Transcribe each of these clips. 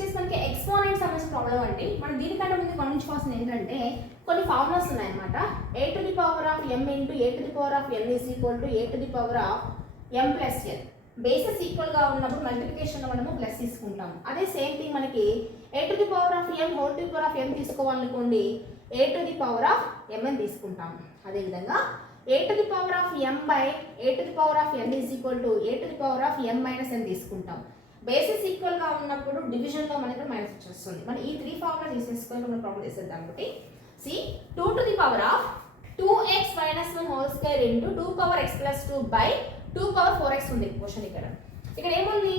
వచ్చేసి మనకి ఎక్స్పోనెంట్ సంబంధించిన ప్రాబ్లం అండి. మనం దీనికంటే ముందు గమనించుకోవాల్సింది ఏంటంటే కొన్ని ఫార్ములాస్ ఉన్నాయన్నమాట. a to the power of m into a to the power of n is equal to a to the power of m plus n. Bases equal గా ఉన్నప్పుడు మల్టిప్లికేషన్ లో మనము ప్లస్ తీసుకుంటాము. అదే సేమ్ థింగ్ మనకి a to the power of m whole to the power of m తీసుకోవాలనుకోండి a to the power of mn తీసుకుంటాము. అదే విధంగా a to the power of m by a to the power of n is equal to a to the power of m minus n తీసుకుంటాం. Basis equal గా ఉన్నప్పుడు division లో మనకి minus వచ్చేస్తుంది. మనం ఈ 3 ఫార్ములా తీసేసుకొని మనం ప్రాబ్లం చేసేద్దాం. కాబట్టి C 2 to the power of 2x minus 1 whole square into 2 power x plus 2 by 2 power 4x ఉంది క్వశ్చన్ ఇక్కడ. ఇక్కడ ఏముంది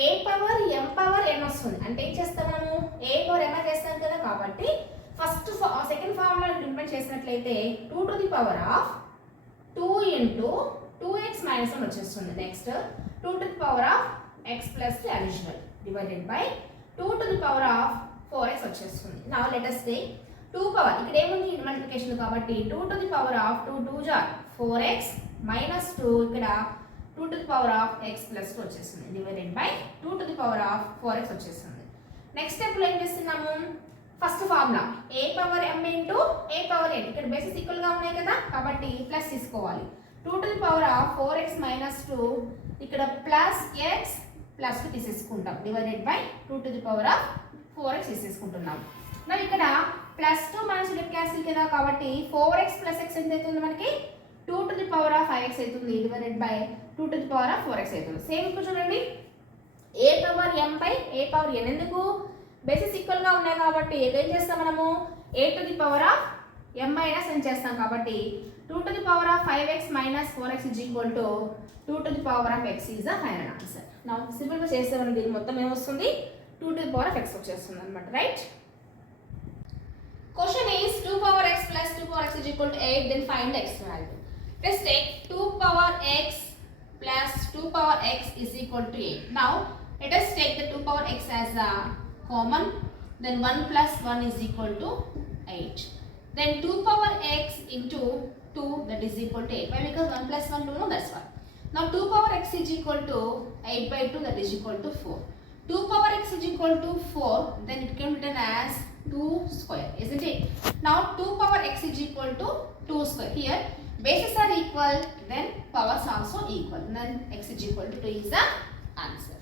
a power m power n వస్తుంది. అంటే ఏం చేస్తాం మనము a పవర్ m చేస్తాం కదా. కాబట్టి ఫస్ట్ సెకండ్ ఫార్ములా ఇంప్లిమెంట్ చేసినట్లయితే 2 to the power of 2 into 2x minus 1 వచ్చేస్తుంది. Next 2 to the power of x plus 2 additional divided by 2 to the power of 4x వచ్చేస్తుంది. Now let us take 2 power ఇక్కడ ఏముంది multiplication కాబట్టి 2 to the power of 2 2 jar 4x minus 2 ఇక్కడ 2 to the power of x plus 2 వచ్చేస్తుంది divided by 2 to the power of 4x వచ్చేస్తుంది. Next step లో ఏం చేస్తున్నాము first formula a power m into a power n ఇక్కడ basis equal గా ఉన్నాయి కదా కాబట్టి ప్లస్ తీసుకోవాలి. 2 to the power of 4x minus 2 ఇక్కడ ప్లస్ x ప్లస్ 2 తీసేసుకుంటాం divided by 2 to the power of 4x తీసేసుకుంటున్నాం. నా ఇక్కడ ప్లస్ 2 మైనస్ క్యాన్సిల్ కదా కాబట్టి 4x ప్లస్ x ఎంత అవుతుంది మనకి 2 to the power of 5x అవుతుంది divided by 2 to the power of 4x అవుతుంది. సేమ్ ఇప్పుడు చూడండి a power m by a power n ఎందుకు బేసిస్ ఈక్వల్ గా ఉన్నాయి కాబట్టి ఏం చేస్తాం మనము a to the power of m minus n చేస్తాం కాబట్టి 2 to the power of 5x minus 4x is equal to 2 to the power of x is the final answer. Now simple గా చేస్తే మనం దీని మొత్తం ఏమొస్తుంది 2 to the power of x వచ్చేస్తుంది అన్నమాట. Right. Question is 2 power x plus 2 power x is equal to 8, then find the x value. Let's take 2 power x plus 2 power x is equal to 8. Now let us take the 2 power x as a common, then 1 plus 1 is equal to 8. Then 2 power x into 2 that is equal to 8. Why? Because 1 plus 1 2, no, that's why. Now 2 power x is equal to 8 by 2 that is equal to 4. 2 power x is equal to 4, then it can be written as 2 square, isn't it? Now 2 power x is equal to 2 square. Here bases are equal, then powers also equal. Then x is equal to 2 is the answer.